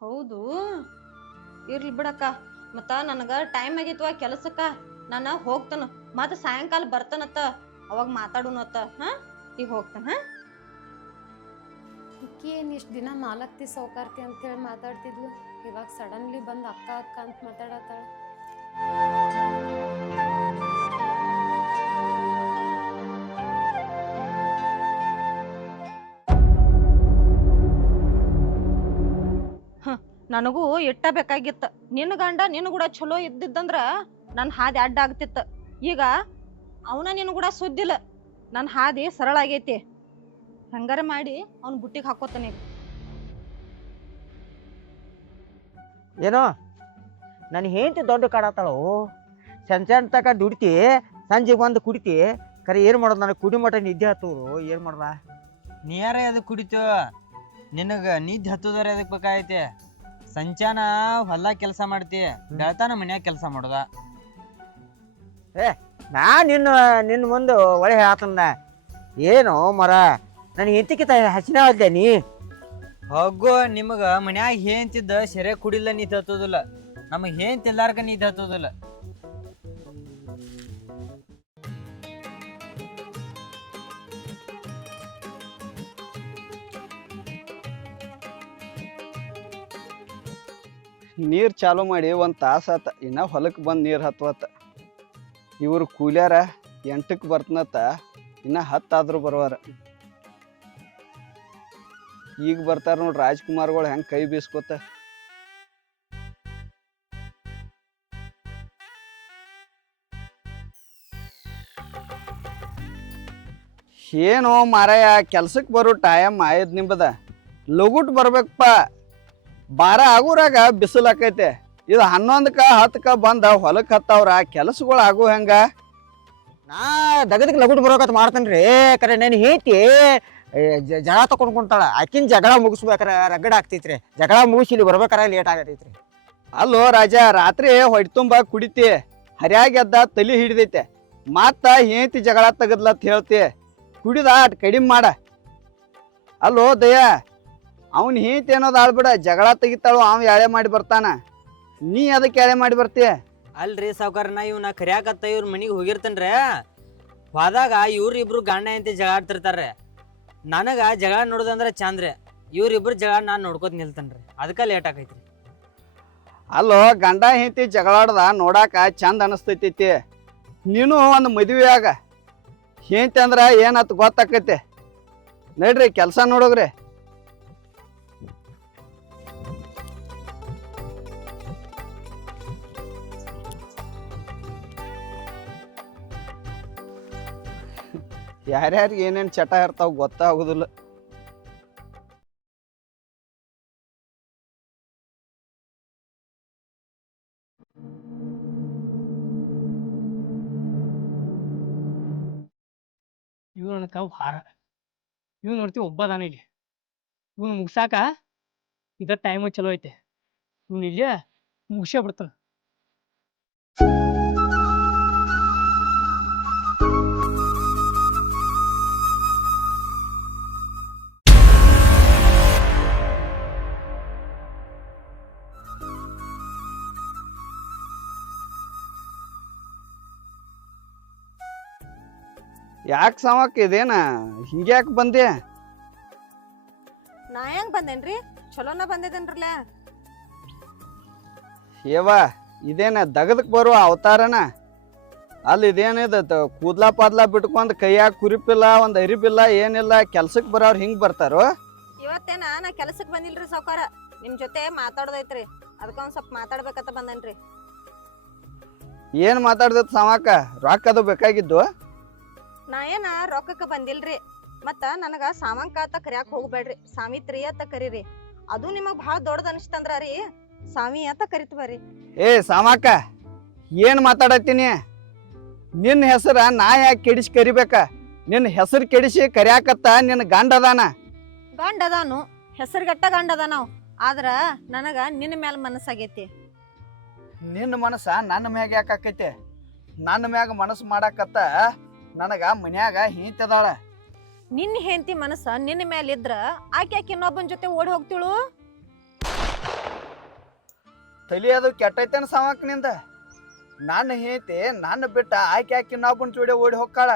ಹೌದು, ಇರ್ಲಿ ಬಿಡಕ್ಕ. ಮತ್ತ ನನಗ ಟೈಮ್ ಆಗಿತ್ವ ಕೆಲಸಕ್ಕ, ನಾನು ಹೋಗ್ತಾನ. ಮತ್ತ ಸಾಯಂಕಾಲ ಬರ್ತಾನತ್ತ, ಅವಾಗ ಮಾತಾಡುನತ್ತ. ಈಗ ಹೋಗ್ತಾನ. ಅಕ್ಕಿ ಏನು ಇಷ್ಟು ದಿನ ಮಾಲಕ್ತಿ ಸೌಕಾರ್ತಿ ಅಂತೇಳಿ ಮಾತಾಡ್ತಿದ್ಲು, ಇವಾಗ ಸಡನ್ಲಿ ಬಂದು ಅಕ್ಕ ಅಕ್ಕ ಅಂತ ಮಾತಾಡತ್ತಾಳ. ನನಗೂ ಇಟ್ಟ ಬೇಕಾಗಿತ್ತ. ನಿನ್ನ ಗಂಡ ನಿನ್ನ ಕೂಡ ಚಲೋ ಇದ್ದಿದ್ದಂದ್ರ ನನ್ನ ಹಾದಿ ಅಡ್ಡ ಆಗ್ತಿತ್ತ. ಈಗ ಅವನ ನಿನ್ನ ಕೂಡ ಸುದ್ದಿಲ್ಲ, ನನ್ನ ಹಾದಿ ಸರಳ ಆಗೈತಿ. ಹಂಗಾರ ಮಾಡಿ ಅವ್ನ ಬುಟ್ಟಿಗೆ ಹಾಕೋತಾನೆ. ಏನೋ ನನ್ನ ಹೆಂಡತಿ ದೊಡ್ಡ ಕಾಡತ್ತಾಳು. ಸಣ್ಣ ತಕ ದುಡ್ತಿ, ಸಂಜೆಗೆ ಬಂದು ಕುಡಿತಿ. ಕರೆ ಏನು ಮಾಡೋದು, ನನಗೆ ಕುಡಿ ಮಟ ನಿದ್ದೆ ಹತ್ತೋರು. ಏನು ಮಾಡ್ದ? ನೀರ ಅದಕ್ಕೆ ಕುಡಿತೇವ? ನಿನಗೆ ನಿದ್ದೆ ಹತ್ತೋದಾರ ಅದಕ್ಕೆ ಬೇಕಾಗೈತೆ. ಸಂಚಾನ ಹೊಲ ಕೆಲಸ ಮಾಡ್ತಿ, ಬೆಳತಾನ ಮನ್ಯಾಗ ಕೆಲಸ ಮಾಡೋದ. ನಾ ನಿನ್ನ ಮುಂದೆ ಒಳ್ಳೆ ಹೇಳತ್ತಂದ. ಏನು ಮರ, ನನ್ನ ಹೆಂಡತಿಕಿತ ಹಸಿನ ಆದ್ಲೆ ನೀ. ಹೋಗೋ, ನಿಮಗ ಮನ್ಯಾಗ ಹೇಂತಿದ್ದ ಸೆರೆ ಕುಡಿಲ್ಲ ನಿದ್ದೆ ಹತ್ತೋದಿಲ್ಲ. ನಮಗ್ ಹೇಂತ ಎಲ್ಲಾರ್ಗ ನಿದ್ದೆ ಹತ್ತೋದಿಲ್ಲ. ನೀರು ಚಾಲು ಮಾಡಿ ಒಂದು ತಾಸು ಆತ, ಇನ್ನ ಹೊಲಕ್ಕೆ ಬಂದು ನೀರು ಹತ್ವತ್ತ. ಇವ್ರು ಕೂಲ್ಯಾರ 8ಕ್ಕೆ ಬರ್ತನತ್ತ, ಇನ್ನ 10 ಆದ್ರೂ ಬರುವಾರ. ಈಗ ಬರ್ತಾರ ನೋಡ್ರಿ ರಾಜ್ಕುಮಾರ್ಗಳು ಹೆಂಗೆ ಕೈ ಬೀಸ್ಕೊತ. ಏನು ಮಾರಾಯ, ಕೆಲ್ಸಕ್ಕೆ ಬರೋ ಟೈಮ್ ಆಯ್ತು ನಿಂಬದ. ಲಗುಟ್ ಬರ್ಬೇಕಪ್ಪ. 12 ಆಗೋರಾಗ ಬಿಸಿಲು ಆಕೈತೆ. ಇದು 11ಕ್ಕೆ 10ಕ್ಕೆ ಬಂದ ಹೊಲಕ್ಕೆ ಹತ್ತವ್ರ. ಕೆಲಸಗಳು ಆಗು ಹೆಂಗ? ನಾ ದಗದಕ್ಕೆ ಲಗುಟ್ ಬರೋಕತ್ ಮಾಡ್ತೇನ್ರಿ. ಕರೆ ನಾನು ಹೆಂಡತಿ ಜಗಳ ತಗೊಂಡ್ ಕುಂತಾಳ. ಆಕಿನ ಜಗಳ ಮುಗಿಸ್ಬೇಕ್ರ ರಗಡ ಆಗ್ತೈತ್ರಿ. ಜಗಳ ಮುಗಿಸಿ ಇಲ್ಲಿ ಬರ್ಬೇಕಾರ ಲೇಟ್ ಆಗತೈತ್ರಿ. ಅಲ್ಲೋ ರಾಜ, ರಾತ್ರಿ ಹೊಟ್ಟೆ ತುಂಬ ಕುಡಿತಿ, ಹರ್ಯಾಗ ಎದ್ದ ತಲೆ ಹಿಡಿದೈತೆ. ಮತ್ತ ಹೆಂಡತಿ ಜಗಳ ತೆಗದ್ಲತ್ ಹೇಳ್ತಿ. ಕುಡಿದ ಅಟ್ ಕಡಿಮೆ ಮಾಡ. ಅಲ್ಲೋ ದಯ, ಅವನ್ ಹೆಂಡತಿ ಅನ್ನೋದು ಆಳ್ಬಿಡ. ಜಗಳ ತೆಗಿತಾಳು, ಅವ ಎಳೆ ಮಾಡಿ ಬರ್ತಾನ, ನೀ ಅದಕ್ಕೆ ಎಳೆ ಮಾಡಿ ಬರ್ತೀಯ. ಅಲ್ರಿ ಸಾವ್ಕಾರನ, ಇವ್ನ ಕರ್ಯಾಕತ್ತ ಇವ್ರ ಮನಿಗೆ ಹೋಗಿರ್ತನ್ರಿ. ಹೋದಾಗ ಇವ್ರಿಬ್ರು ಗಂಡ ಹೆಂಡತಿ ಜಗಳ ಆಡ್ತಿರ್ತಾರ್ರಿ. ನನಗ ಜಗಳ ನೋಡೋದಂದ್ರೆ ಚಂದ್ರಿ. ಇವ್ರಿಬ್ರು ಜಗಳ ನಾನು ನೋಡ್ಕೋತ ನಿಲ್ತನ್ರಿ, ಅದಕ್ಕೆ ಲೇಟ್ ಆಕೈತ್ರಿ. ಅಲ್ಲೋ, ಗಂಡ ಹೆಂಡತಿ ಜಗಳಾಡ್ದ ನೋಡಾಕ ಚಂದ ಅನಿಸ್ತೈತಿ. ನೀನು ಒಂದು ಮದುವೆ ಆಗ, ಹೆಂಡತಿ ಅಂದ್ರ ಏನತ್ ಗೊತ್ತಾಕೈತಿ. ನಡ್ರಿ ಕೆಲಸ ನೋಡೋಗ್ರಿ. ಯಾರ್ಯಾರಿಗೆ ಏನೇನು ಚಟ ಇರ್ತಾವ ಗೊತ್ತಾಗೋದಿಲ್ಲ. ಇವ್ ನನಕ ಭಾರ. ಇವ್ ನೋಡ್ತೀವಿ ಒಬ್ಬದಾನ ಇಲ್ಲಿ. ಇವ್ನು ಮುಗ್ಸಾಕ ಇದ ಟೈಮ್ ಚಲೋ ಐತೆ. ಇವ್ನು ಇಲ್ಲೇ ಮುಗಿಸೇ ಬಿಡ್ತಾನ. ಯಾಕೆ ಸಾವಕ್ ಇದೇನ ಹಿಂಗ್ಯಾಕೆ ಬಂದೆ? ನಾ ಹೆಂಗ್ ಬಂದೇನ್ರಿ? ಚಲೋನ ಬಂದಿದ್ದೇನ್ರಲ್ಲ. ಏವಾ, ಇದೇನ ದಗದಕ್ಕೆ ಬರುವ ಅವತಾರನ? ಅಲ್ಲಿ ಇದೇನಿದ ಕೂದ್ಲಾ ಪಾದ್ಲಾ ಬಿಟ್ಕೊಂಡ್ ಕೈಯಾಗ ಕುರಿಪಿಲ್ಲ, ಒಂದು ಅರಿಪಿಲ್ಲ, ಏನಿಲ್ಲ. ಕೆಲ್ಸಕ್ಕೆ ಬರೋರು ಹಿಂಗೆ ಬರ್ತಾರೋ? ಇವತ್ತೇನ ನಾ ಕೆಲಸಕ್ಕೆ ಬಂದಿಲ್ರಿ ಸಾವ್ಕಾರ, ನಿಮ್ ಜೊತೆ ಮಾತಾಡೋದೈತ್ರಿ. ಅದಕ್ಕೊಂದ್ ಸ್ವಲ್ಪ ಮಾತಾಡ್ಬೇಕಂತ ಬಂದೇನ್ರಿ. ಏನು ಮಾತಾಡ್ದತ್ ಸಾಮಾಕ? ರೊಕ್ಕ ಅದು ಬೇಕಾಗಿದ್ದು? ನಾ ಏನ ರೊಕ್ಕಕ್ಕೆ ಬಂದಿಲ್ರಿ. ಮತ್ತ ನನಗ ಸಾಮಾನ್ಕ ಅಂತ ಕರ್ಯಾಕ್ ಹೋಗ್ಬೇಡ್ರಿ, ಸಾವಿತ್ರಿ ಅಂತ ಕರೀರಿ. ಅದು ನಿಮಗ್ ಭಾಳ ದೊಡ್ಡದ ಅನಿಸ್ತಂದ್ರ ರೀ ಸಾಮಿ ಅಂತ ಕರಿತ ಬರ್ರಿ. ಏ ಸಾಮಾಕ, ಏನು ಮಾತಾಡತ್ತೀನಿ? ನಿನ್ನ ಹೆಸರ ನಾ ಯಾಕೆ ಕೆಡಿಸಿ ಕರಿಬೇಕ? ನಿನ್ನ ಹೆಸರು ಕೆಡಿಸಿ ಕರ್ಯಾಕತ್ತ ನಿನ್ನ ಗಂಡ ಅದಾನ. ಗಂಡ ಅದಾನು, ಹೆಸರುಗಟ್ಟ ಗಂಡ ಅದಾನವ್. ಆದ್ರ ನನಗ ನಿನ್ನ ಮ್ಯಾಲ ಮನಸ್ಸಾಗೈತಿ. ನಿನ್ನ ಮನಸ್ಸ ನನ್ನ ಮ್ಯಾಗ ಯಾಕೆ ಆಕೈತೆ? ನನ್ನ ಮ್ಯಾಗ ಮನಸ್ಸು ಮಾಡಾಕತ್ತ ನನಗ ಮನ್ಯಾಗ ಹಿಂತದಾಳ. ನಿನ್ನ ಹೆಂಡತಿ ಮನಸ್ಸ ನಿನ್ನ ಮೇಲೆ ಇದ್ರ ಆಕೆ ಆಕೆ ಇನ್ನೊಬ್ಬನ ಜೊತೆ ಓಡಿ ಹೋಗ್ತಿಳು. ತಲಿ ಅದು ಕೆಟ್ಟೈತೇನ ಸಾವಕ್ನಿಂದ. ನನ್ನ ಹೆಂಡತಿ ನನ್ನ ಬಿಟ್ಟ ಆಕೆ ಇನ್ನೊಬ್ಬನ ಜೋಡಿ ಓಡಿ ಹೋಗ್ಕಾಳ.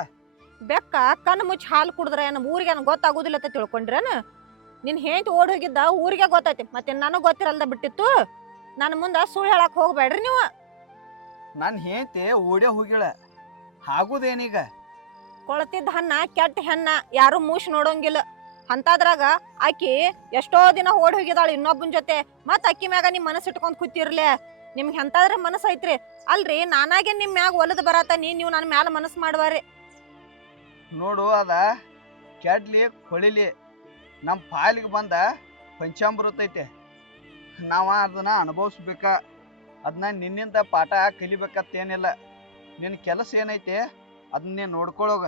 ಬೆಕ್ಕ ಕಣ್ಣು ಮುಚ್ಚಿ ಹಾಲು ಕುಡಿದ್ರೆ ಏನ ಊರಿಗೆ ಗೊತ್ತಾಗೋದಿಲ್ಲ ಅಂತ ತಿಳ್ಕೊಂಡ್ರೇನ? ನಿನ್ ಹೆಂಡತಿ ಓಡಿ ಹೋಗಿದ್ದ ಊರಿಗೆ ಗೊತ್ತೈತಿ, ಮತ್ತೆ ನನಗ್ ಗೊತ್ತಿರಲ್ದ ಬಿಟ್ಟಿತ್ತು. ನನ್ನ ಮುಂದ ಸುಳ್ಳು ಹೇಳಕ್ ಹೋಗ್ಬೇಡ್ರಿ ನೀವು. ನನ್ನ ಹೆಂಡತಿ ಓಡೇ ಹೋಗಿಳ, ಆಗುದೇನೀಗ? ಕೊಳತಿದ್ದ ಹಣ್ಣ ಕೆಟ್ಟ ಹೆಣ್ಣ ಯಾರು ಮೂಸಿ ನೋಡೋಂಗಿಲ್ಲ. ಅಂತದ್ರಾಗ ಆಕಿ ಎಷ್ಟೋ ದಿನ ಓಡಿ ಹೋಗಿದಾಳ ಇನ್ನೊಬ್ಬನ ಜೊತೆ. ಮತ್ ಅಕ್ಕಿ ಮ್ಯಾಗ ನಿಮ್ ಮನಸ್ಸು ಇಟ್ಕೊಂಡ್ ಕೂತಿರ್ಲೆ. ನಿಮ್ಗೆ ಎಂತಾದ್ರೆ ಮನಸ್ಸು ಐತ್ರಿ? ಅಲ್ರಿ, ನಾನಾಗೆ ನಿಮ್ ಮ್ಯಾಗ ಒಲದ್ ಬರತಾನಿ, ನೀವು ನನ್ನ ಮ್ಯಾಲ ಮನಸ್ಸು ಮಾಡುವಾರಿ. ನೋಡು, ಅದ ಕೆಡ್ಲಿ ಹೊಳಿಲಿ ನಮ್ಮ ಪಾಲಿಗೆ ಬಂದ ಪಂಚಾಮೃತ ಐತೆ. ನಾವ ಅದನ್ನ ಅನುಭವಿಸ್ಬೇಕ. ಅದನ್ನ ನಿನ್ನಿಂದ ಪಾಠ ಕಲಿಬೇಕತ್ತೇನಿಲ್ಲ. ನಿನ್ನ ಕೆಲಸ ಏನೈತೆ ಅದನ್ನೇ ನೋಡ್ಕೊಳ್ಳೋಗ.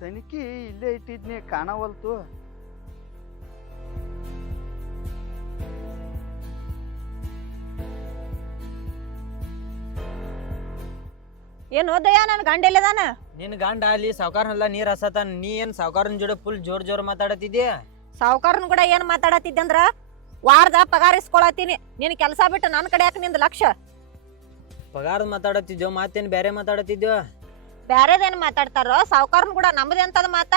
ತನಿಖಿ ಇಲ್ಲೇ ಇಟ್ಟಿದ್ನಿ, ಕಾಣವಲ್ತು. ಏನು ದಯಾ, ನನ್ ಗಂಡ ಎಲ್ಲದಾನ? ನಿನ್ ಗಂಡ ಅಲ್ಲಿ ಸಾವ್ಕಾರನೆಲ್ಲ ನೀರ್ ಹಸತಾನ. ನೀ ಏನ್ ಸಾವ್ಕಾರನ್ ಜೋಡಿ ಫುಲ್ ಜೋರ್ ಮಾತಾಡತಿದ್ಯಾ? ಸಾವುಕಾರನ್ ಕೂಡ ಏನ್ ಮಾತಾಡತಿದ್ದೆ ಅಂದ್ರ, ವಾರದ ಪಗಾರ ಇಸ್ಕೊಳತೀನಿ. ನಿನ್ ಕೆಲಸ ಬಿಟ್ಟು ನನ್ನ ಕಡೆ ಯಾಕೆ ನಿಂದ ಲಕ್ಷ? ಪಗಾರದ ಮಾತಾಡತಿದ್ಯೋ ಮಾತೇನ್ ಬ್ಯಾರೆ ಮಾತಾಡತಿದ್ಯೋ? ಬ್ಯಾರೇದೇನ್ ಮಾತಾಡ್ತಾರೋ? ಸಾವುಕಾರನ್ ಕೂಡ ನಮ್ದು ಎಂತದ ಮಾತ?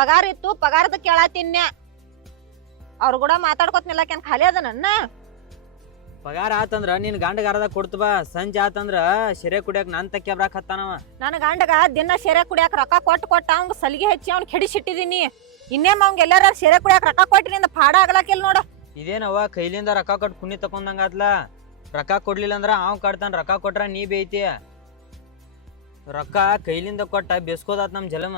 ಪಗಾರ ಇತ್ತು, ಪಗಾರದ ಕೇಳಾತಿನ್ಯ. ಅವ್ರು ಕೂಡ ಮಾತಾಡ್ಕೊತ ನಿಲ್ಲಕೇನ್ ಖಾಲಿ ಅದ ನನ್ನ? ಪಗಾರ ಆತಂದ್ರ ನಿನ್ ಗಂಡಗಾರದ ಕೊಡ್ತ ಬಾ. ಸಂಜೆ ಆತಂದ್ರ ಶೆರೆ ಕುಡಿಯಕ್ ನಾನ್ ತಕ್ಕ ಬ್ರಾಕ್ ಹತ್ತಾನವ. ನನ್ನ ಗಂಡಗ ದಿನ ಶೆರೆ ಕುಡಿಯಾಕ ರೊಕ್ಕ ಕೊಟ್ಟು ಅವಂಗ ಸಲಿಗೆ ಹೆಚ್ಚಿ ಅವ್ನ ಕೆಡಿಸಿಟ್ಟಿದೀನಿ. ಇನ್ನೇಮ್ ಅವಂಗ ಎಲ್ಲಾರ ಶೆರೆ ಕುಡಿಯಾಕ ರೊಕ್ಕ ಕೊಟ್ಟಿನಿಂದ ಪಾಡ ಆಗ್ಲಾಕಿಲ್ ನೋಡು. ಇದೇನವ ಕೈಲಿಂದ ರೊಕ್ಕ ಕೊಟ್ಟು ಕುಣಿ ತಕೊಂಡಂಗ ಆತ್ಲ. ರೊಕ್ಕ ಕೊಡ್ಲಿಲ್ಲ ಅಂದ್ರ ಅವ್ ಕಡ್ತಾನ, ರೊಕ್ಕ ಕೊಟ್ರ ನೀ ಬೇಯ್ತಿ. ರೊಕ್ಕ ಕೈಲಿಂದ ಕೊಟ್ಟ ಬೇಸ್ಕೋದಾತ್ ನಮ್ ಜಲಮ.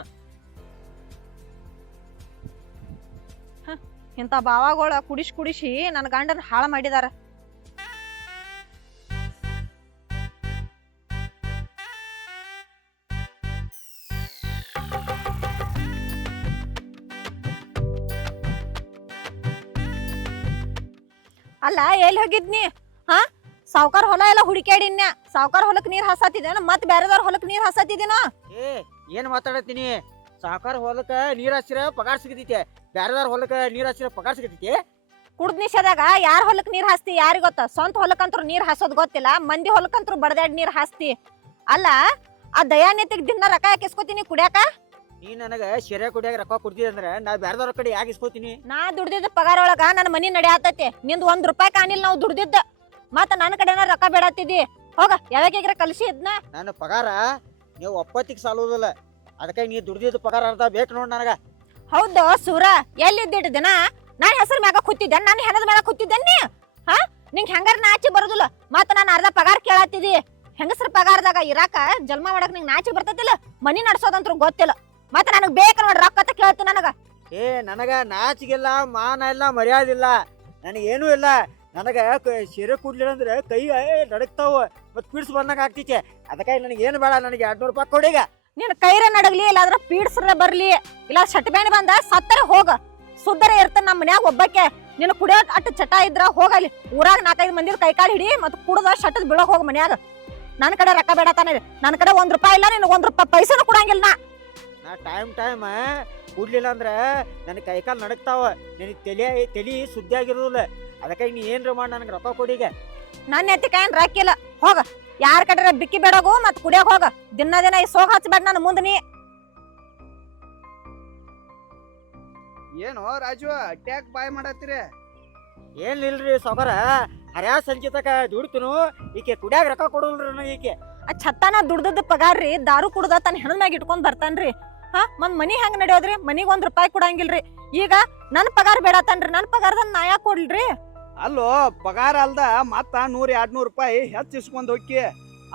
ಇಂತ ಬಾವಾಗಳ ಕುಡಿಸಿ ನನ್ನ ಗಂಡನ ಹಾಳ ಮಾಡಿದಾರ. ಅಲ್ಲ, ಎಲ್ಲಿ ಹೋಗಿದ್ನಿ? ಹಾ, ಸಾವ್ಕಾರ ಹೊಲ ಎಲ್ಲ ಹುಡುಕ್ಯಾಡಿನ್ಯ. ಸಾವ್ಕಾರ ಹೊಲಕ್ ನೀರ್ ಹಸಾತಿದ್ದೇನ? ಮತ್ ಬ್ಯಾರೆದವ್ರ ಹೊಲಕ್ ನೀರ್ ಹಸಾತಿದ್ದೀನ? ಏನ್ ಮಾತಾಡತ್ತೀನಿ? ಸಾಕಾರ ಹೊಲಕ್ಕ ನೀರ್ ಹಸಿರ ಪಗಾರ ಸಿಗತೈತಿ, ಬ್ಯಾರೆದಾರ ಹೊಲಕ್ಕ ನೀರ್ ಹಸಿರ ಪಗಾರ ಸಿಗತೈತಿ. ಕುಡ್ದ್ ನಿಷೇಧಾಗ ಯಾರ ಹೊಲಕ್ ನೀರ್ ಹಾಸ್ತಿ ಯಾರಿಗ ಗೊತ್ತ? ಸ್ವಂತ ಹೊಲಕ್ಕಂತ್ರು ನೀರ್ ಹಾಸೋದ್ ಗೊತ್ತಿಲ್ಲ, ಮಂದಿ ಹೊಲಕ್ಕಂತ್ರು ಬಡದಾಡ್ ನೀರ್ ಹಾಸ್ತಿ. ಅಲ್ಲ, ಆ ದಯಾನಿತಿಗ್ ದಿನ ರೊಕ್ಕ ಹಾಕಿಸ್ಕೊತೀನಿ ಕುಡ್ಯಾಕ? ನೀ ನನಗ ಶೆರೆ ಕುಡಿಯಾಕ ರೊಕ್ಕ ಕೊಡ್ತೀವಿ ಅಂದ್ರ ನಾ ಬ್ಯಾರೆದವ್ರ ಕಡೆ ಯಾಕೆ ಇಸ್ಕೋತೀನಿ? ನಾ ದುಡ್ದಿದ್ದ ಪಗಾರ ಒಳಗ ನನ್ನ ಮನಿ ನಡೆಯತೈತಿ. ನಿಂದ್ ₹1 ಕಾಣಿಲ್ಲ ನಾವು ದುಡ್ದಿದ್ದ. ಮತ್ತ ನನ್ನ ಕಡೆನ ರೊಕ್ಕ ಬೇಡತ್ತಿದ್ದಿ. ಹೋಗ, ಯಾವಾಗ ಕಲಿಸಿ ಇದ್ನ. ನನ್ನ ಪಗಾರ ನೀವು ಒಪ್ಪತ್ತಿಗೆ ಸಾಲುದಿಲ್ಲ. ಅದಕ್ಕೆ ನೀ ದುಡ್ದಿದ್ದ ಪಗಾರ ಅರ್ಧ ಬೇಕು ನೋಡ್ ನನಗ. ಹೌದು ಸೂರ, ಎಲ್ಲಿದ್ದಿಟ್ಟ ದಿನ ನಾನ್ ಹೆಸರು ಮ್ಯಾಗ ಕೂತಿದ್ದೆ, ನನ್ನ ಹೆಣದ ಮ್ಯಾಗ ಕೂತಿದ್ದೇನೆ. ಹಾ, ನಿಂಗ್ ಹೆಂಗಾರ ನಾಚಿ ಬರುದಿಲ್ಲ. ಮತ್ತ ನಾನು ಅರ್ಧ ಪಗಾರ ಕೇಳತ್ತಿದಿ. ಹೆಂಗಸ್ರ ಪಗಾರದಾಗ ಇರಾಕ ಜನ್ಮ ಮಾಡಕ್ ನಿಂಗ್ ನಾಚಿ ಬರ್ತೈತಿಲ್ಲ, ಮನಿ ನಡ್ಸೋದಂತ್ರು ಗೊತ್ತಿಲ್ಲ. ಮತ್ತ ನನಗ್ ಬೇಕ ನೋಡ್ರಿ ರೊಕ್ಕ ಅಂತ ಕೇಳ್ತಿ ನನಗ. ನನಗ ನಾಚಿಗಿಲ್ಲ, ಮಾನ ಇಲ್ಲ, ಮರ್ಯಾದೆ ಇಲ್ಲ, ನನಗೇನು ಇಲ್ಲ. ನನಗ ಶೆರೆ ಕುಡ್ಲಿಲ್ಲ ಅಂದ್ರೆ ಕೈ ನಡಕ್ತಾವ, ಮತ್ ಪೀಡ್ಸ್ ಬಂದಂಗ ಆಗ್ತೈತಿ. ಅದಕ್ಕಾಗಿ ನನಗೆ ಏನು ಬೇಡ, ನನಗೆ ₹200 ಕೊಡೀಗ. ನಿನ್ ಕೈರ ನಡಗ್ಲಿ, ಇಲ್ಲಾದ್ರ ಪೀಡ್ಸ್ರ ಬರ್ಲಿ, ಇಲ್ಲ ಶಟ್ಬೇಣಿ ಬಂದ ಸತ್ತರ ಹೋಗ. ಸುದ್ದರ ಇರ್ತಾನ ನಮ್ಮ ಮನ್ಯಾಗ ಒಬ್ಬಕ್ಕೆ. ನಿನ್ ಕುಡಿಯೋಕ್ ಅಟ್ಟು ಚಟ ಇದ್ರ ಹೋಗಲಿ. ಊರಾಗ 4-5 ಮಂದಿ ಕೈಕಾಲು ಹಿಡಿ, ಮತ್ ಕುಡ್ದ ಶಟ್ಟದ್ ಬೀಳಕ್ ಹೋಗ ಮನ್ಯಾಗ. ನನ್ನ ಕಡೆ ರೊಕ್ಕ ಬೇಡ ತಾನೆ. ನನ್ನ ಕಡೆ ₹1 ಇಲ್ಲ, ನಿನಗೆ ₹1 ಪೈಸೆನೂ ಕೊಡಂಗಿಲ್ಲ. ನಾ ಟೈಮ್ ಕುಡ್ಲಿಲ್ಲ ಅಂದ್ರೆ ನನಗೆ ಕೈಕಾಲು ನಡಕ್ತಾವ, ನನಗೆ ತಲಿ ಸುದ್ದಿ ಆಗಿರೋದಿಲ್ಲ. ಅದಕ್ಕಾಗಿ ನೀ ಏನ್ರ ಮಾಡಿ ನನಗೆ ರೊಕ್ಕ ಕೊಡೀಗ. ನನ್ನ ಎತ್ತಿಕ ಏನ್ ರಾಕಿಲ್ಲ, ಹೋಗ. ಯಾರ ಕಡೆ ಬಿಕ್ಕಿ ಬೇಡಗು, ಮತ್ ಕುಡಿಯೋಕ್ ಹೋಗ. ದಿನ ಈ ಸೋಗ ಹಚ್ಬೇಡ ನನ್ನ ಮುಂದೆ ನೀ. ಏನೋ ರಾಜು, ಅಟ್ಯಾಕ್ ಬಾಯ್ ಮಾಡತ್ತೀರಿ? ಏನಿಲ್ರಿ ಸಾವುಕಾರ, ಹರ್ಯಾ ಸಂಜೆ ತಕ ದುಡ್ತನು, ಈಕೆ ಕುಡಿಯಾಗ ರೊಕ್ಕ ಕೊಡೋಲ್ರಿ ನನಗೆ. ಈಕೆ ಆ ಛತ್ತಾನ ದುಡ್ದದ್ ಪಗಾರ್ರಿ ದಾರು ಕುಡ್ದ ತನ್ನ ಹೆಣದ ಮ್ಯಾಗ ಇಟ್ಕೊಂಡ್ ಬರ್ತಾನ್ರಿ. ಹಾ, ಮತ್ ಮನಿ ಹೆಂಗ್ ನಡೆಯೋದ್ರಿ? ಮನಿಗ್ ₹1 ಕೊಡಂಗಿಲ್ರಿ. ಈಗ ನನ್ ಪಗಾರ ಬೇಡತಾನ್ರಿ, ನನ್ ಪಗಾರದ ನಾ ಯಾಕೆ ಕೊಡ್ಲ್ರಿ? ಅಲ್ಲೋ, ಪಗಾರ ಅಲ್ದ ಮತ್ತ ₹100-200 ಹೆಚ್ಚು ಇಸ್ಕೊಂಡ್ ಹೋಗಿ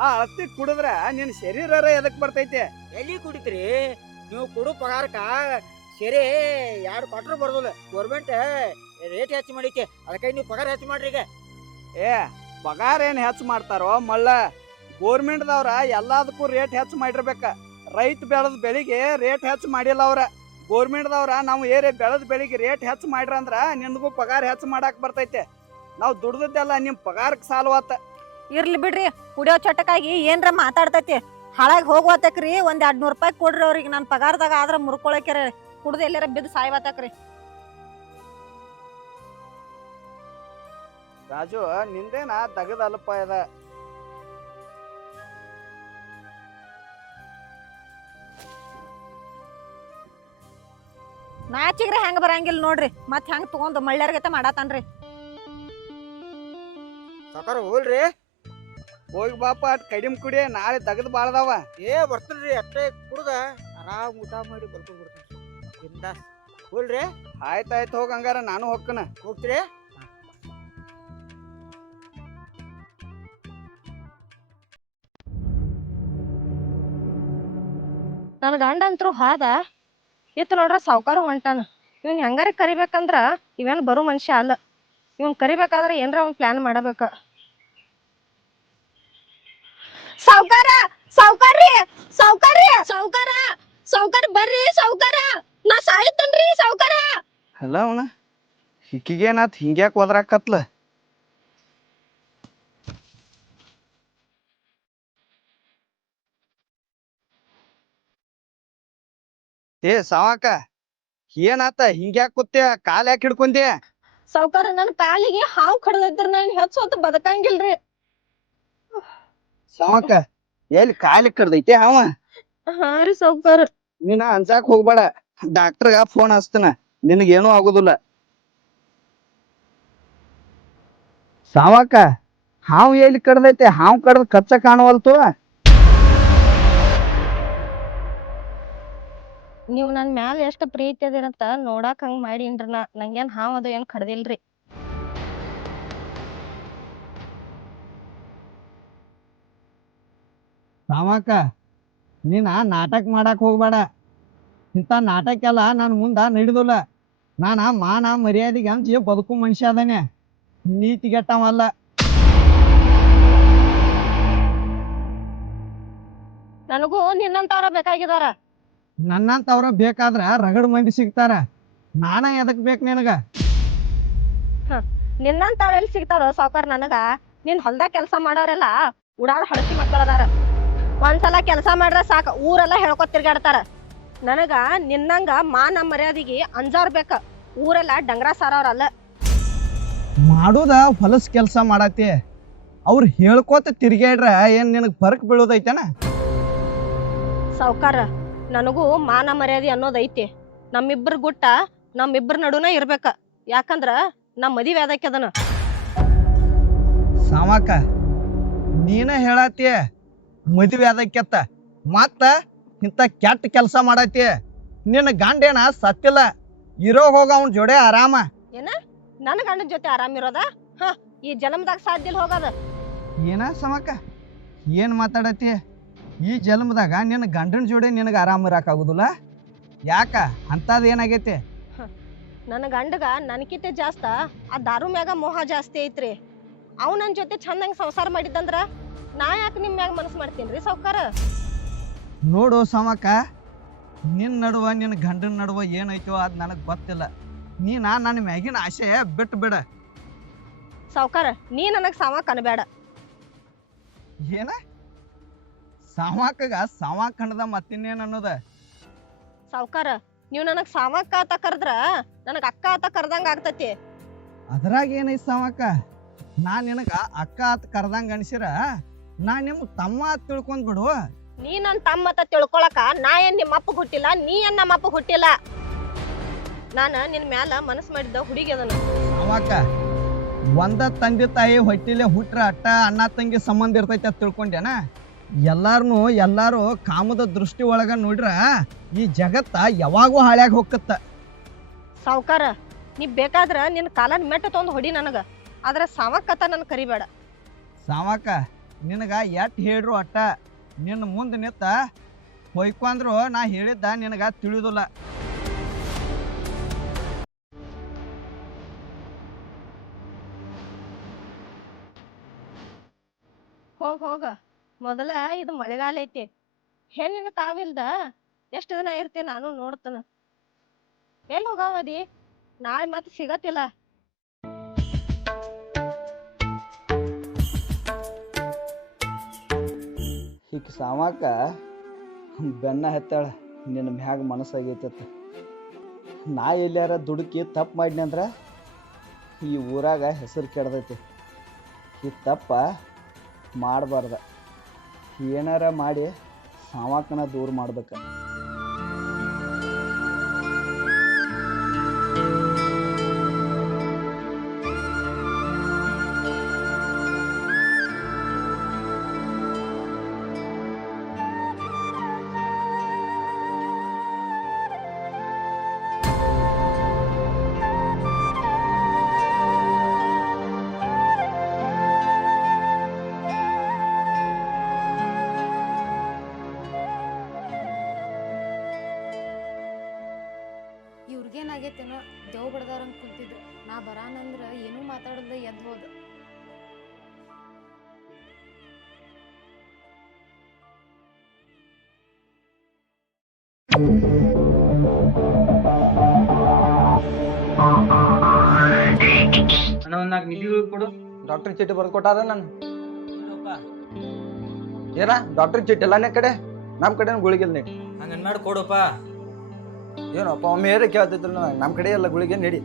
ಆ ಅತ್ತಿ ಕುಡಿದ್ರ ನಿನ್ ಶರೀರ ಎದಕ್ ಬರ್ತೈತೆ? ಎಲ್ಲಿ ಕುಡಿತೀರಿ ನೀವು? ಕೊಡು ಪಗಾರಕ್ಕ ಸರಿ 2 ಕ್ವಾರ್ಟರ್ ಬರೋದಿಲ್ಲ. ಗೌರ್ಮೆಂಟ್ ರೇಟ್ ಹೆಚ್ಚು ಮಾಡೈತಿ, ಅದಕ್ಕಾಗಿ ನೀವು ಪಗಾರ ಹೆಚ್ಚು ಮಾಡ್ರಿ. ಈಗ ಪಗಾರ ಏನು ಹೆಚ್ಚು ಮಾಡ್ತಾರೋ ಮಳ್ಳ ಗೋರ್ಮೆಂಟ್ದವ್ರ ಎಲ್ಲದಕ್ಕೂ ರೇಟ್ ಹೆಚ್ಚು ಮಾಡಿರ್ಬೇಕ. ರೈತ ಬೆಳೆದ ಬೆಳಿಗ್ಗೆ ರೇಟ್ ಹೆಚ್ಚು ಮಾಡಿಲ್ಲ ಅವ್ರ. ಗೋರ್ಮೆಂಟ್ದವ್ರ ನಾವು ಏರೇ ಬೆಳೆದ ಬೆಳಿಗ್ಗೆ ರೇಟ್ ಹೆಚ್ಚು ಮಾಡ್ರಂದ್ರ ನಿನಗೂ ಪಗಾರ ಹೆಚ್ಚು ಮಾಡಾಕ್ ಬರ್ತೈತೆ. ನಾವು ದುಡ್ದದ್ದೆಲ್ಲ ನಿಮ್ಮ ಪಗಾರಕ್ಕೆ ಸಾಲ್ವಾತ. ಇರ್ಲಿ ಬಿಡ್ರಿ, ಕುಡಿಯೋ ಚಟಕ್ಕಾಗಿ ಏನ್ರ ಮಾತಾಡ್ತೈತಿ. ಹಾಳಾಗಿ ಹೋಗ್ವತ್ತಕ್ರಿ, ಒಂದ್ 200 ರೂಪಾಯಿ ಕೊಡ್ರಿ ಅವ್ರಿಗೆ. ನನ್ನ ಪಗಾರದಾಗ ಆದ್ರ ಮುರ್ಕೊಳಕ್ಯಾರ, ಕುಡ್ದು ಎಲ್ಲಾರ ಬಿದ್ದು ಸಾಯ್ವತ್ತಕ್ರಿ. ರಾಜು ನಿಂದೇನ ತಗದಲ್ಪ ಇದ. ನಾಚಿಗ್ರೆ ಹೆಂಗ ಬರಂಗಿಲ್ಲ ನೋಡ್ರಿ, ಮತ್ ಹೆಂಗ್ ತಗೊಂಡ್ ಮಳ್ಳ್ಯಾರ್ಗತೆ ಮಾಡಾತಾನ್ರಿ. ಸಾಕಾರ ಹೋಲ್ರಿ. ಹೋಗಿ ಬಾಪ ಅಟ್ ಕಡಿಮೆ ಕುಡಿ, ನಾಳೆ ತಗದ್ ಬಾಳ್ದಾವ. ಬರ್ತೇನ್ರಿ, ಅಷ್ಟೇ ಕುಡ್ದ ಆರಾಮ್ ಊಟ ಮಾಡಿ ಬರ್ಕೊಂಡ್ ಬಿಡ್ತೇನೆ. ಬಿಂದಾಸ್ ಹೋಲ್ರಿ. ಆಯ್ತಾಯ್ತು ಹೋಗಿ, ಹಂಗಾರ ನಾನು ಹೋಗ್ಕನ. ಹೋಗ್ತೀರಿ? ನನ್ ಗಂಡ ಅಂತರೂ ಹಾದ ಇತ್ತು ನೋಡ್ರ, ಸಾವ್ಕಾರ ಹೊಂಟಾನ. ಇವ್ನ್ ಹೆಂಗಾರ ಕರಿಬೇಕಂದ್ರ ಇವೇನ್ ಬರೋ ಮನುಷ್ಯ ಅಲ್ಲ. ಇವ್ನ್ ಕರಿಬೇಕಾದ್ರ ಏನ್ರ ಅವ್ನ್ ಪ್ಲಾನ್ ಮಾಡಬೇಕ. ಸಾವ್ಕಾರ, ಸಾವ್ಕಾರ್ರಿ, ಸಾವ್ಕಾರ್ರಿ, ಸಾವ್ಕಾರ, ಸಾವ್ಕಾರ ಬರ್ರಿ ಸಾವ್ಕಾರ, ನಾ ಸಾಯ್ತನ್ರಿ ಸಾವ್ಕಾರ. ಅಲ್ಲ ಅವನ ಹಿಕ್ಕಿಗೇನಾತ್ ಹಿಂಗ್ಯಾಕ್ ಒದ್ರಾಕತ್ಲ? ಏ ಸಾವಾಕ, ಏನಾತ ಹಿಂಗ್ಯಾಕ್ ಕೂತ್ಯ? ಕಾಲ್ ಯಾಕೆ ಹಿಡ್ಕೊಂಡೆ? ಸಾವ್ಕಾರ, ನನ್ ಕಾಲಿಗೆ ಹಾವು ಕಡ್ದೈತ್ರಿ, ನನ್ ಹೆಚ್ಚು ಬದಕಂಗಿಲ್ರಿ. ಸಾವಾಕ, ಎಲ್ಲಿ ಕಾಲಿ ಕಡ್ದೈತೆ ಅವ? ಹಾ ರೀ ಸಾವ್ಕಾರ. ನೀನ ಅನ್ಸಾಕ್ ಹೋಗ್ಬೇಡ, ಡಾಕ್ಟರ್ಗ ಫೋನ್ ಹಚ್ತನ, ನಿನಗೇನು ಆಗುದಿಲ್ಲ. ಸಾವಾಕ, ಹಾವು ಎಲ್ಲಿ ಕಡ್ದೈತೆ? ಹಾವು ಕಡ್ದ ಕಚ್ಚ ಕಾಣವಲ್ತು. ನೀವ್ ನನ್ ಮ್ಯಾಲ ಎಷ್ಟ್ ಪ್ರೀತಿ ಅದಿರಂತ ನೋಡಾಕ್ ಹಂಗ್ ಮಾಡೀನ್ರಿ. ನಂಗೇನ್ ಹಾವ್ ಅದು ಏನ್ ಕಡ್ದಿಲ್ರಿ. ಸಾವಾಕ, ನೀನ ನಾಟಕ ಮಾಡಕ್ ಹೋಗ್ಬೇಡ. ಇಂಥ ನಾಟಕ ಎಲ್ಲ ನನ್ ಮುಂದ ನಡಿದಿಲ್ಲ. ನಾನ ಮಾನ ಮರ್ಯಾದೆಗೆ ಹಂಚಿ ಬದುಕು ಮನುಷ್ಯ ಅದಾನೆ, ನೀತಿಗೆಟ್ಟವಲ್ಲ. ನನಗೂ ನಿನ್ನಂತವ್ರ ಬೇಕಾಗಿದಾರ. ನನ್ನಂತವ್ರ ಬೇಕಾದ್ರ ರಗಡ್ ಮಂದಿ ಸಿಗ್ತಾರ. ನಾನ ಎದಕ್ ಬೇಕು ನಿನಗ? ನಿನ್ನಂತವ್ರ ಎಲ್ಲಿ ಸಿಗ್ತಾರೋ ಸಾವ್ಕಾರ ನನಗ? ನಿನ್ ಹೊಲ್ದಾಗ ಕೆಲ್ಸ ಮಾಡೋರೆಲ್ಲ ಉಡಾಳ್ ಹಳಸಿ ಮಕ್ಕಳದಾರ. ಒಂದ್ಸಲ ಕೆಲ್ಸ ಮಾಡ್ರ ಸಾಕ, ಊರೆಲ್ಲ ಹೇಳ್ಕೊತ ತಿರ್ಗಾಡ್ತಾರ. ನನಗ ನಿನ್ನಂಗ ಮಾನ ಮರ್ಯಾದಿಗೆ ಅಂಜಾರ್ ಬೇಕ. ಊರೆಲ್ಲ ಡಂಗ್ರ ಸಾರವ್ರಲ್ಲ. ಮಾಡುದ ಹೊಲಸ್ ಕೆಲ್ಸ ಮಾಡತಿ, ಅವ್ರು ಹೇಳ್ಕೋತ ತಿರ್ಗ್ಯಾಡ್ರ ಏನ್ ನಿನಗ್ ಫರ್ಕ್ ಬೀಳೋದೈತೇನ? ಸಾವ್ಕಾರ, ನನಗೂ ಮಾನ ಮರ್ಯಾದೆ ಅನ್ನೋದೈತಿ. ನಮ್ಮಿಬ್ಬರ ಗುಟ್ಟ ನಮ್ಮಿಬ್ಬರ ನಡುನ ಇರ್ಬೇಕ. ಯಾಕಂದ್ರ ನಮ್ ಮದಿವೆ ಅದಕ್ಕೆದನ. ಸಾವಾಕ, ನೀನ ಹೇಳತಿ ಮದುವೆ ಅದಕ್ಕೆತ್ತ, ಮತ್ತ ಇಂಥ ಕೆಟ್ಟ ಕೆಲಸ ಮಾಡತಿ. ನಿನ್ನ ಗಂಡೇನ ಸತ್ತಿಲ್ಲ, ಇರೋ ಹೋಗ ಅವನ ಜೋಡೆ ಆರಾಮ. ಏನ ನನ್ನ ಗಂಡನ ಜೊತೆ ಆರಾಮಿರೋದ? ಈ ಜನ್ಮದಾಗ ಸಾಧ್ಯ ಇಲ್ಲ ಹೋಗದ. ಏನ ಸಮಕ ಏನ್ ಮಾತಾಡತಿ? ಈ ಜನ್ಮದಾಗ ನಿನ್ನ ಗಂಡನ ಜೋಡಿ ನಿನಗೆ ಆರಾಮ ಇರಾಕಾಗುದಿಲ್ಲ? ಯಾಕ ಅಂತದ್ ಏನಾಗೈತಿ? ನನ್ನ ಗಂಡಗ ನನ್ಕಿತೆ ಜಾಸ್ತ ಆ ದಾರು ಮ್ಯಾಗ ಮೋಹ ಜಾಸ್ತಿ ಐತ್ರಿ. ಅವ್ ನನ್ ಜೊತೆ ಚಂದಂಗ್ ಸಂಸಾರ ಮಾಡಿದ್ದಂದ್ರ ನಾ ಯಾಕೆ ನಿಮ್ ಮ್ಯಾಗ ಮನಸ್ಸು ಮಾಡ್ತೀನ್ರಿ ಸಾವ್ಕಾರ? ನೋಡು ಸಮಕ, ನಿನ್ನ ನಡುವ ನಿನ್ನ ಗಂಡನ ನಡುವ ಏನೈತೋ ಅದ್ ನನಗ್ ಗೊತ್ತಿಲ್ಲ. ನೀನ ನನ್ನ ಮ್ಯಾಗಿನ ಆಸೆ ಬಿಟ್ಟು ಬಿಡ ಸಾವ್ಕಾರ. ನೀ ನನಗ್ ಸಾವಾಕ್ ಅನ್ಬೇಡ. ಏನ ಸಾವಾಕಗ ಸಾವಾಕ್ ಅನ್ನದ ಮತ್ತಿನ್ನೇನ್ ಅನ್ನೋದ? ಸಾವ್ಕಾರ, ನೀವ್ ನನಗ್ ಸಾವಾಕ ಆತ ಕರ್ದ್ರ ನನಗ್ ಅಕ್ಕ ಆತ ಕರ್ದಂಗ ಆಗ್ತತಿ. ಅದ್ರಾಗ ಏನೈತಿ ಸಾವಾಕ? ನಾ ನಿನಗ ಅಕ್ಕ ಆತ ಕರ್ದಂಗ ಅನ್ಸಿರ ನಾ ನಿಮ್ ತಮ್ಮ ಆತ್ ತಿಳ್ಕೊಂಡ್ ಬಿಡು. ನೀ ನನ್ ತಮ್ಮ ಅಂತ ತಿಳ್ಕೊಳಕ ನಾ ಏನ್ ನಿಮ್ಮ ಅಪ್ಪ ಹುಟ್ಟಿಲ್ಲ, ನೀ ಏನ್ ನಮ್ಮ ಅಪ್ಪ ಹುಟ್ಟಿಲ್ಲ. ನಾನ ನಿನ್ ಮ್ಯಾಲ ಮನಸ್ ಮಾಡಿದ್ದ ಹುಡುಗಿ ಅದನ. ಸಾವಾಕ, ಒಂದ ತಂದೆ ತಾಯಿ ಹೊಟ್ಟಿಲೆ ಹುಟ್ರ ಅಟ್ಟ ಅಣ್ಣ ತಂಗಿ ಸಂಬಂಧ ಇರ್ತೈತಿ ಅಂತ ತಿಳ್ಕೊಂಡ್ಯಾನ? ಎಲ್ಲಾರು ಕಾಮದ ದೃಷ್ಟಿ ಒಳಗ ನೋಡ್ರ ಈ ಜಗತ್ತ ಯಾವಾಗೂ ಹಾಳ್ಯಾಗ ಹೋಗತ್ತ. ಸಾವ್ಕಾರ, ನೀ ಬೇಕಾದ್ರ ನಿನ್ ಕಾಲನ್ ಮೆಟ್ಟ ತೊಂದ್ ಹೊಡಿ ನನಗ, ಆದ್ರ ಸಾವಕ್ಕತ್ತ ನನ್ ಕರಿಬೇಡ. ಸಾವಾಕ, ನಿನಗ ಎಟ್ ಹೇಳ್ರು ಅಟ್ಟ ನಿನ್ನ ಮುಂದೆ ನಿತ್ತ ಹೊಯ್ಕೊಂಡ್ರು ನಾ ಹೇಳಿದ್ದ ನಿನಗ ತಿಳಿದಿಲ್ಲ. ಹೋಗ ಮೊದಲ ಇದು ಮಳೆಗಾಲ ಐತಿ. ಹೆಣ್ಣಿನ ಕಾವಿಲ್ದ ಎಷ್ಟ್ ದಿನ ಇರ್ತೀನಿ ನಾನು ನೋಡ್ತೇನ. ಎಲ್ಲಿ ಹೋಗಾವದಿ? ನಾಳೆ ಮತ್ತೆ ಸಿಗತ್ತಿಲ್ಲ. ಈಗ ಸಾಮಾಕ ಬೆನ್ನ ಹೆತ್ತಾಳ ನಿನ್ನ ಮ್ಯಾಗ ಮನಸ್ಸಾಗೈತತ್ತ. ನಾ ಎಲ್ಲಾರ ದುಡುಕಿ ತಪ್ಪು ಮಾಡಿನಿ ಅಂದ್ರೆ ಈ ಊರಾಗ ಹೆಸರು ಕೆಡ್ದೈತಿ. ಈ ತಪ್ಪ ಮಾಡಬಾರ್ದ. ಏನಾರ ಮಾಡಿ ಸಾಮಾಕನ ದೂರ ಮಾಡ್ಬೇಕ. ಇವ್ರಿಗೇನಾಗೈತೇನೋ ದೇವ್ ಬಡ್ದಾರಂಗ್ ಕುಂತಿದ್ರು. ನಾ ಬರಾನಂದ್ರ ಏನೂ ಮಾತಾಡಲ್ದ ಎದ್ದು ಹೋದ. ಅಣ್ಣ ಒಂದ್ 4 ನಿಧಿಗಳು ಕೊಡು. ಡಾಕ್ಟರ್ ಚೀಟಿ ಬರ್ದು ಕೊಟ್ಟಾರ ನಾನು. ಏನಪ್ಪ ಏನ ಡಾಕ್ಟರ್ ಚೀಟಿ ಎಲ್ಲಾನೇ ಕಡೆ ನಮ್ಮ ಕಡೆ ಗುಳಿಗೆ ನೀಡಿ. ಹಂಗನ್ ಮಾಡಿ ಕೊಡಪ್ಪ. ಏನಪ್ಪ ಒಮ್ಮೆ ಏರೇ ಕೇಳ್ತಿದ್ರು ನಮ್ಮ ಕಡೆ ಎಲ್ಲ ಗುಳಿಗೆ ನೀಡಿ.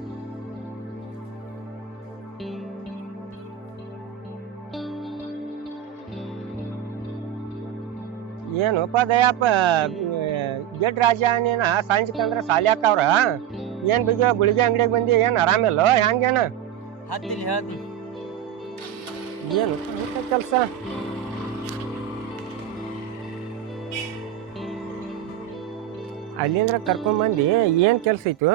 ಏನಪ್ಪ ದಯಪ್ಪ ಗೆಟ್ ರಾಜ ನೀನ ಸಾಂಜಿಕಂದ್ರ ಸಾಲ್ಯಾಕವ್ರ ಏನ್ ಬಿಗ ಗುಳಿಗೆ ಅಂಗಡಿಗೆ ಬಂದಿ ಏನ್ ಆರಾಮಿಲ್ಲ ಹೆಂಗೇನ ಹತ್ತಿಲ್ಲಿ ಹೇಳ್ತೀನಿ. ಏನು ಕೆಲಸ ಅಲ್ಲಿಂದ್ರ ಕರ್ಕೊಂಡ್ ಏನ್ ಕೆಲ್ಸ ಐತು?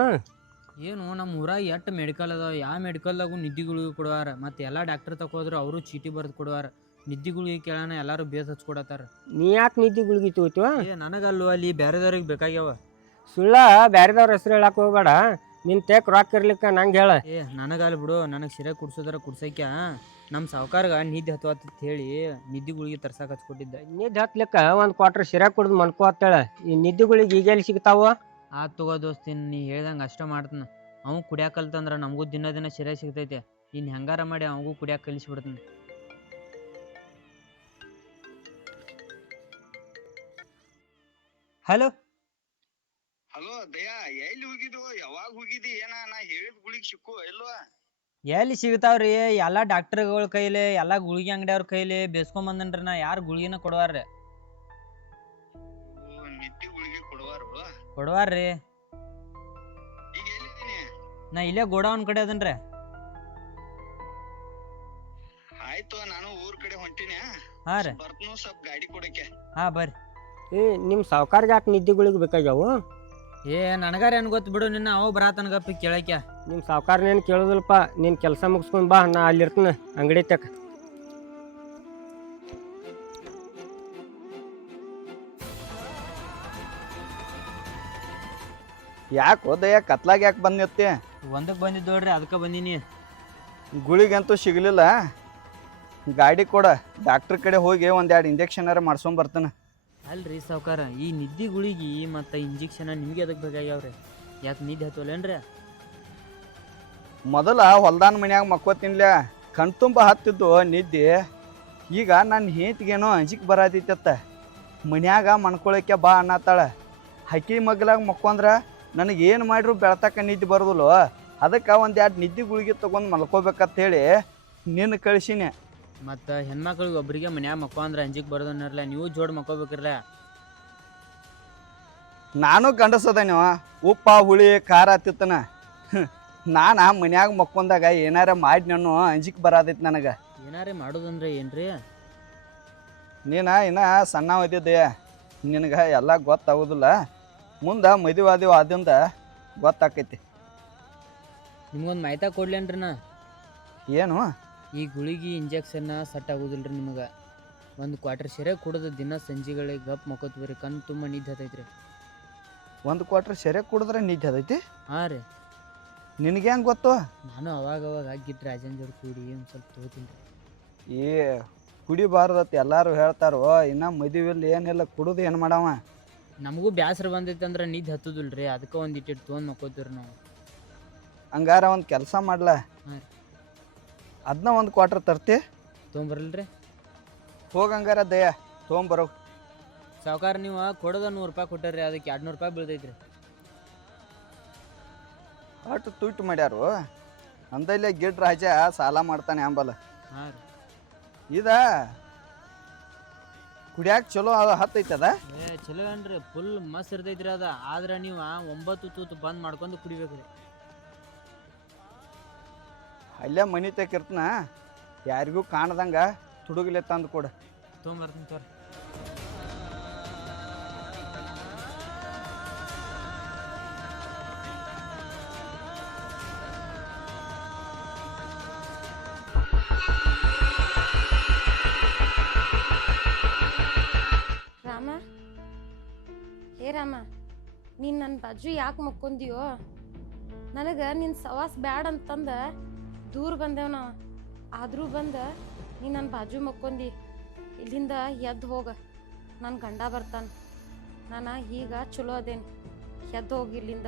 ಏನು ನಮ್ಮ ಊರಾಗ ಎಷ್ಟು ಮೆಡಿಕಲ್ ಅದಾವ, ಯಾವ ಮೆಡಿಕಲ್ದಾಗೂ ನಿದ್ದಿಗಳಿಗೆ ಕೊಡುವಾರ. ಮತ್ತೆ ಎಲ್ಲ ಡಾಕ್ಟರ್ ತಕೋದ್ರು ಅವರು ಚೀಟಿ ಬರ್ದು ಕೊಡುವಾರ. ನಿದ್ದಿಗಳಿಗೆ ಕೇಳೋಣ ಎಲ್ಲಾರು ಬೇಸ್ ಹಚ್ಕೊಡತ್ತಾರ. ನೀ ಯಾಕೆ ನಿದ್ದಿ ಗುಳಿಗೆ ತೋಯ್ತು? ನನಗಲ್ವ ಅಲ್ಲಿ ಬೇರೆದವ್ರಿಗೆ ಬೇಕಾಗ್ಯಾವ. ಸುಳ್ಳ ಬ್ಯಾರೆದವ್ರ ಹೆಸರು ಹೇಳಕ್ ಹೋಗ್ಬೇಡ. ನಿನ್ ತೇಕ್ ರೊಕ್ಕ ಇರ್ಲಿಕ್ಕ ನಂಗೆ ಹೇಳ. ನನಗಲ್ಲ ಬಿಡು, ನನಗೆ ಸಿರೆ ಕುಡ್ಸೋದ್ರ ಕುಡ್ಸಕ್ಯ ನಮ್ಮ ಸಾವುಕಾರ್ಗ ನಿದ್ದೆ ಹತ್ತುವತ್ತ ಹೇಳಿ ನಿದ್ದಿ ಗುಳಿಗೆ ತರ್ಸಾಕ ಹಚ್ಕೊಟ್ಟಿದ್ದೆ. ನಿದ್ದೆ ಹತ್ಲಿಕ್ಕ ಒಂದ್ ಕ್ವಾರ್ಟರ್ ಶಿರಾ ಕುಡ್ದು ಮನ್ಕೋ ಅಂತೇಳ. ಈ ನಿದ್ದಿ ಗುಳಿಗೆ ಈಗ ಎಲ್ಲಿ ಸಿಗ್ತಾವ? ಆ ತಗೋ ದೋಸ್ತಿನ್, ನೀ ಹೇಳ್ದಂಗೆ ಅಷ್ಟ ಮಾಡ್ತಾನ. ಅವ್ ಕುಡಿಯಾಕ ಕಲ್ತಂದ್ರ ನಮಗೂ ದಿನ ಸಿರೆ ಸಿಗ್ತೈತೆ. ಇನ್ ಹೆಂಗಾರ ಮಾಡಿ ಅವಂಗೂ ಕುಡಿಯಾಕ ಕಲಿಸ್ಬಿಡ್ತಾನೆ. ಹಲೋ ಹಲೋ ದಯಾ, ಎಲ್ಲಿ ಹೋಗಿದ್ದು? ಯಾವಾಗ ಹೋಗಿದ್ದಿ? ಏನ ನಾ ಹೇಳಿದ ಗುಳಿಗೆ ಸಿಕ್ಕು ಇಲ್ವಾ? ಎಲ್ಲಿ ಸಿಗ್ತಾವ್ರಿ? ಎಲ್ಲಾ ಡಾಕ್ಟರ್ಗಳ ಕೈಲಿ, ಎಲ್ಲಾ ಗುಳಿಗೆ ಅಂಗಡಿಯವ್ರ ಕೈಲಿ ಬೇಸ್ಕೊಂಡ್ ಬಂದನ್ರಿ. ನಾ ಯಾರು ಗುಳಿಗೆನ ಕೊಡುವಾರ್ರಿ? ನಿದ್ದೆ ಗುಳಿಗೆ ಕೊಡುವಾರ್ರಿ. ಈಗ ಎಲ್ಲಿದ್ದೀನಿ? ನಾ ಇಲ್ಲೇ ಗೋಡೌನ್ ಕಡೆ ಅದನ್ರಿ. ಆಯ್ತು, ನಾನು ಊರ್ ಕಡೆ ಹೊಂಟಿನಿ. ಹಾ ರೀ, ಬರ್ತನು ಸ್ವಲ್ಪ ಗಾಡಿ ಕೊಡಕ್ಕೆ. ಹಾ ಬರ್ರಿ. ನಿಮ್ ಸಾವುಕಾರ್ಗ ಯಾಕೆ ನಿದ್ದಿ ಗುಳಿಗೆ ಬೇಕಾಗ್ಯಾವು? ನನಗಾರ ಏನ್ ಗೊತ್ತ ಬಿಡು, ನಿನ್ನ ಅವ ಬರಾತನಗಪ್ಪಿ ಕೇಳಕ್ಯ. ನಿಮ್ ಸಾವುಕಾರ್ನೇನು ಕೇಳೋದಿಲ್ಪ. ನೀನ್ ಕೆಲಸ ಮುಗಿಸ್ಕೊಂಡ್ ಬಾ, ನಾ ಅಲ್ಲಿರ್ತೀನಿ ಅಂಗಡಿ ತಕ. ಯಾಕೆ ಹೋದಯ್ಯ ಕತ್ಲಾಗ ಯಾಕೆ ಬಂದಿತ್ತಿ? ಒಂದಕ್ಕೆ ಬಂದಿದ್ದು ನೋಡ್ರಿ, ಅದಕ್ಕೆ ಬಂದೀನಿ. ಗುಳಿಗಂತೂ ಸಿಗಲಿಲ್ಲ. ಗಾಡಿ ಕೊಡ, ಡಾಕ್ಟ್ರ್ ಕಡೆ ಹೋಗಿ ಒಂದೆರಡು ಇಂಜೆಕ್ಷನಾರ ಮಾಡ್ಸ್ಕೊಂಡ್ ಬರ್ತಾನೆ. ಅಲ್ರಿ ಸಾವ್ಕಾರ, ಈ ನಿದ್ದಿ ಗುಳಿಗಿ ಮತ್ತು ಇಂಜೆಕ್ಷನ್ ನಿಮ್ಗೆ ಅದಕ್ಕೆ ಬೇಕಾಗ್ಯಾವ್ರಿ? ಯಾಕೆ ನಿದ್ದೆ ಹತ್ತೋಲ್ಲೇನ್ರಿ? ಮೊದಲ ಹೊಲ್ದಾನ ಮನ್ಯಾಗ ಮಕ್ಕೋತಿನ್ಲ, ಕಣ್ತುಂಬ ಹತ್ತಿದ್ದು ನಿದ್ದೆ. ಈಗ ನನ್ನ ಹೇತಿಗೇನೋ ಅಂಜಿಕೆ ಬರತೈತತ್ತ. ಮನ್ಯಾಗ ಮಣ್ಕೊಳಕ್ಕೆ ಬಾ ಅನ್ನತ್ತಾಳ. ಹಕ್ಕಿ ಮಗ್ಲಾಗ ಮಕ್ಕೊಂಡ್ರೆ ನನಗೇನು ಮಾಡ್ರು ಬೆಳ್ತಕ್ಕ ನಿದ್ದೆ ಬರೋದಿಲ್ಲ. ಅದಕ್ಕೆ ಒಂದೆರಡು ನಿದ್ದೆ ಗುಳಿಗೆ ತೊಗೊಂಡು ಮಲ್ಕೋಬೇಕಂತ ಹೇಳಿ ನಿನ್ನ ಕಳಿಸಿನಿ. ಮತ್ತು ಹೆಣ್ಮಕ್ಳಿಗೆ ಒಬ್ಬರಿಗೆ ಮನ್ಯಾಗ ಮಕ್ಕೋ ಅಂದ್ರೆ ಅಂಜಿಕೆ ಬರೋದನ್ನರ್ಲ, ನೀವು ಜೋಡ್ ಮಕ್ಕೋಬೇಕಿರ್ಲ. ನಾನು ಗಂಡಸದ ನೀವು ಉಪ್ಪ ಹುಳಿ ಖಾರ ಹತ್ತಿತ್ತನ. ನಾನು ಮನ್ಯಾಗ ಮಕ್ಕೊಂದಾಗ ಏನಾರ ಮಾಡಿ ನಾನು ಅಂಜಿಕೆ ಬರತೈತಿ ನನಗೆ. ಏನಾರೇ ಮಾಡೋದಂದ್ರೆ ಏನ್ರಿ? ನೀನು ಇನ್ನ ಸಣ್ಣ ಓದಿದ್ದೆ, ನಿನಗೆ ಎಲ್ಲ ಗೊತ್ತಾಗೋದಿಲ್ಲ. ಮುಂದೆ ಮದುವೆ ಆದಿಂದ ಗೊತ್ತಾಕೈತಿ. ನಿಮ್ಗೊಂದು ಮಾಹಿತಿ ಕೊಡ್ಲೇನ್ರಿ ನಾ? ಏನು? ಈ ಗುಳಿಗೆ ಇಂಜೆಕ್ಷನ್ನ ಸೆಟ್ ಆಗೋದಿಲ್ರಿ ನಿಮಗೆ. ಒಂದು ಕ್ವಾರ್ಟರ್ ಸೆರೆ ಕುಡಿದು ದಿನ ಸಂಜೆಗಳಿಗೆ ಗಪ್ ಮಕ್ಕೋತೀವಿ. ಕಣ್ಣು ತುಂಬ ನಿದ್ದೆ ಹತ್ತೈತ್ರಿ. ಒಂದು ಕ್ವಾರ್ಟರ್ ಸೆರೆ ಕುಡಿದ್ರೆ ನಿದ್ದೆ ಹತ್ತೈತಿ? ಹಾಂ ರೀ. ನಿನಗೆ ಹೆಂಗೆ ಗೊತ್ತು? ನಾನು ಅವಾಗ ಗಿಟ್ ರಾಜೇಂದ್ರ ಕೂಡಿ ಒಂದು ಸ್ವಲ್ಪ ತಗೋತೀನಿ ರೀ. ಏ ಕುಡಿಬಾರ್ದತ್ ಎಲ್ಲಾರು ಹೇಳ್ತಾರೋ. ಇನ್ನ ಮದುವೆಲ್ಲಿ ಏನಿಲ್ಲ, ಕುಡುದು ಏನು ಮಾಡವ. ನಮಗೂ ಬ್ಯಾಸರ ಬಂದೈತೆ ಅಂದ್ರೆ ನಿದ್ದೆ ಹತ್ತುದಿಲ್ರಿ, ಅದಕ್ಕೆ ಒಂದು ಇಟ್ಟಿಟ್ಟು ತೊಗೊಂಡು ಮಕ್ಕೋತೀವ್ರಿ ನಾವು. ಹಂಗಾರ ಒಂದು ಕೆಲಸ ಮಾಡ್ಲ, ಹಾಂ. ಅದನ್ನ ಒಂದು ಕ್ವಾಟ್ರ್ ತರ್ತಿ. ತೊಗೊಂಬರಲ್ರಿ? ಹೋಗಂಗಾರ ದಯ ತೊಗೊಂಬರೋ. ಸಾವುಕಾರ ನೀವು ಕೊಡೋದ 100 ರೂಪಾಯಿ ಕೊಟ್ಟರಿ, ಅದಕ್ಕೆ 200 ರೂಪಾಯಿ ಬೀಳ್ತೈತ್ರಿ. ಅಷ್ಟು ತುಟ್ಟು ಮಾಡ್ಯಾರು. ಅಂದಲ್ಲೇ ಗಿಡ್ ರಾಜ ಸಾಲ ಮಾಡ್ತಾನೆ ಅಂಬಲ್ಲ. ಹಾಂ ರೀ. ಇದ ಕುಡಿಯಾಕ ಚಲೋ ಹತ್ತೈತದ. ಚಲೋ ಏನ್ರಿ, ಫುಲ್ ಮಸ್ತ್ ಇರ್ತೈತ್ರಿ ಅದ. ಆದ್ರೆ ನೀವು 9 ತೂತು ಬಂದ್ ಮಾಡ್ಕೊಂಡು ಕುಡಿಬೇಕ್ರಿ. ಅಲ್ಲೇ ಮನಿ ತೆಕಿರ್ತನ, ಯಾರಿಗೂ ಕಾಣದಂಗ ತುಡುಗಲೆ ತಂದು ಕೊಡ. ತೊಗೊಂಬರ್ತೀನಿ ತೋರಿ. ರಾಮ, ಏ ರಾಮ, ನೀನು ನನ್ನ ಬಾಜು ಯಾಕೆ ಮಕ್ಕೊಂದಿಯೋ? ನನಗೆ ನಿನ್ನ ಸವಾಸ್ ಬ್ಯಾಡ ಅಂತಂದ ದೂರ ಬಂದೇವ್ ನಾವು. ಆದರೂ ಬಂದ ನೀನು ನನ್ನ ಬಾಜು ಮಕ್ಕೊಂದಿ. ಇಲ್ಲಿಂದ ಎದ್ದು ಹೋಗ, ನನ್ನ ಗಂಡ ಬರ್ತಾನೆ. ನಾನು ಈಗ ಚಲೋ ಅದೇನು, ಎದ್ದು ಹೋಗಿ ಇಲ್ಲಿಂದ.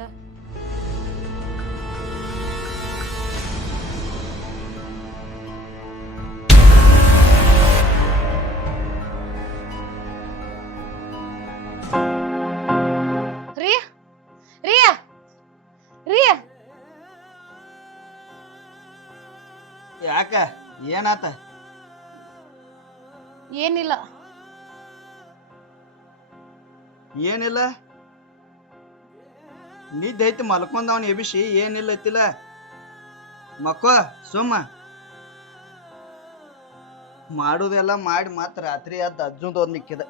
ಯಾಕ ಏನಾತ? ಏನಿಲ್ಲ. ಏನಿಲ್ಲ? ನಿದ್ದೆ ಐತಿ ಮಲ್ಕೊಂಡವನ್ ಎಬಿಸಿ ಏನಿಲ್ಲ ಐತಿಲ್ಲ. ಮಕ್ಕೋ ಸುಮ್ಮ ಮಾಡುದೆಲ್ಲ ಮಾಡಿ ಮಾತ್ರ ರಾತ್ರಿ ಅದ್ ಅಜ್ಜುಂದು ಒಂದ್ ನಿಕ್ಕಿದ.